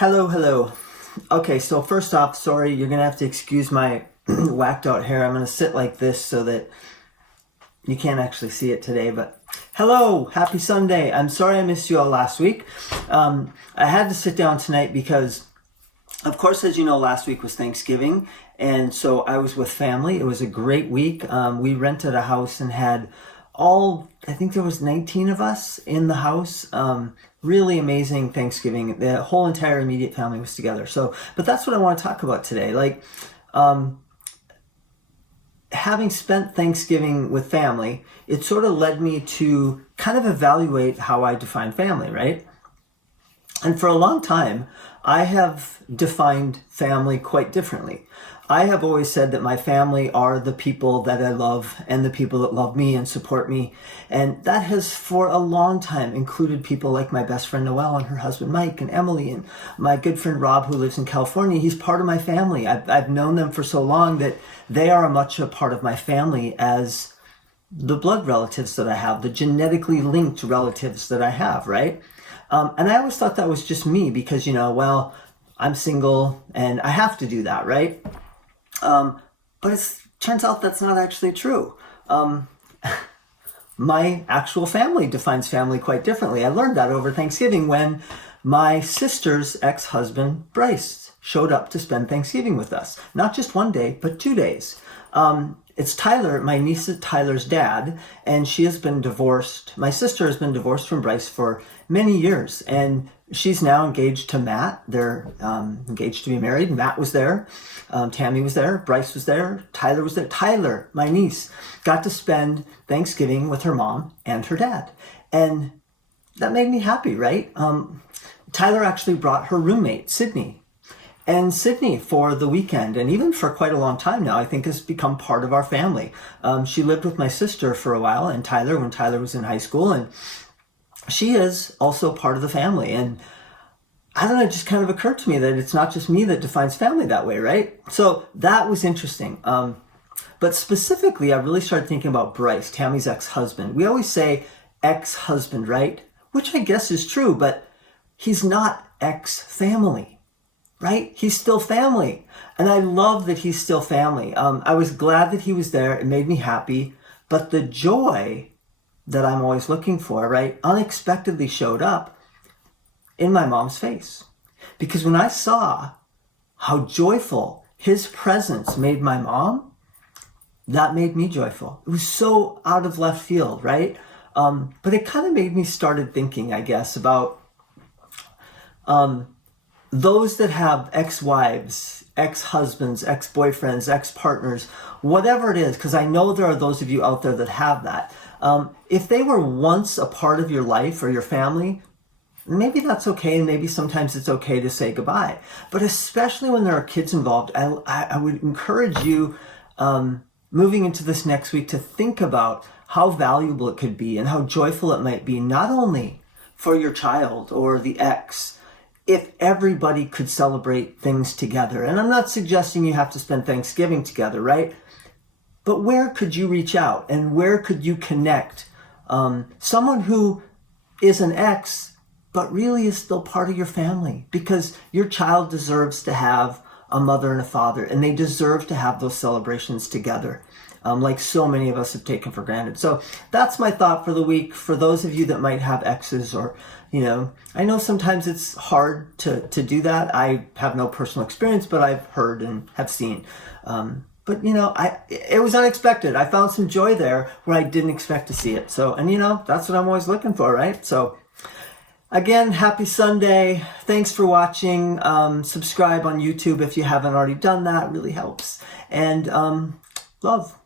Hello, hello. Okay, so first off, sorry, you're gonna have to excuse my whacked out hair. I'm gonna sit like this so that you can't actually see it today, but hello, happy Sunday. I'm sorry I missed you all last week. I had to sit down tonight because, of course, as you know, last week was Thanksgiving, and so I was with family. It was a great week. We rented a house and had I think there was 19 of us in the house. Really amazing Thanksgiving. The whole entire immediate family was together. But that's what I want to talk about today. Having spent Thanksgiving with family, it sort of led me to kind of evaluate how I define family, right? And for a long time, I have defined family quite differently. I have always said that my family are the people that I love and the people that love me and support me. And that has for a long time included people like my best friend Noelle and her husband Mike and Emily and my good friend Rob who lives in California. He's part of my family. I've known them for so long that they are much a part of my family as the blood relatives that I have, the genetically linked relatives that I have, right? And I always thought that was just me because, I'm single and I have to do that, right? But it turns out that's not actually true. My actual family defines family quite differently. I learned that over Thanksgiving when my sister's ex-husband, Bryce, showed up to spend Thanksgiving with us. Not just one day, but 2 days. It's Tyler, my niece Tyler's dad, and she has been divorced. My sister has been divorced from Bryce for many years, and she's now engaged to Matt. They're engaged to be married. Matt was there. Tammy was there. Bryce was there. Tyler was there. Tyler, my niece, got to spend Thanksgiving with her mom and her dad. And that made me happy, right? Tyler actually brought her roommate, Sydney. And Sydney, for the weekend, and even for quite a long time now, I think has become part of our family. She lived with my sister for a while, and Tyler, when Tyler was in high school, and she is also part of the family. And I don't know, it just kind of occurred to me that it's not just me that defines family that way, right? So that was interesting. But specifically, I really started thinking about Bryce, Tammy's ex-husband. We always say ex-husband, right? Which I guess is true, but he's not ex-family. Right? He's still family. And I love that he's still family. I was glad that he was there. It made me happy. But the joy that I'm always looking for, right, unexpectedly showed up in my mom's face. Because when I saw how joyful his presence made my mom, that made me joyful. It was so out of left field, right? But it kind of made me started thinking, I guess, about those that have ex-wives, ex-husbands, ex-boyfriends, ex-partners, whatever it is, because I know there are those of you out there that have that. If they were once a part of your life or your family, maybe that's okay, and maybe sometimes it's okay to say goodbye. But especially when there are kids involved, I would encourage you moving into this next week to think about how valuable it could be and how joyful it might be, not only for your child or the ex, if everybody could celebrate things together. And I'm not suggesting you have to spend Thanksgiving together, right? But where could you reach out and where could you connect? Someone who is an ex, but really is still part of your family, because your child deserves to have a mother and a father, and they deserve to have those celebrations together. Like so many of us have taken for granted. So that's my thought for the week. For those of you that might have exes or, I know sometimes it's hard to do that. I have no personal experience, but I've heard and have seen. But it was unexpected. I found some joy there where I didn't expect to see it. So, and that's what I'm always looking for, right? So again, happy Sunday. Thanks for watching. Subscribe on YouTube if you haven't already done that. It really helps. And love.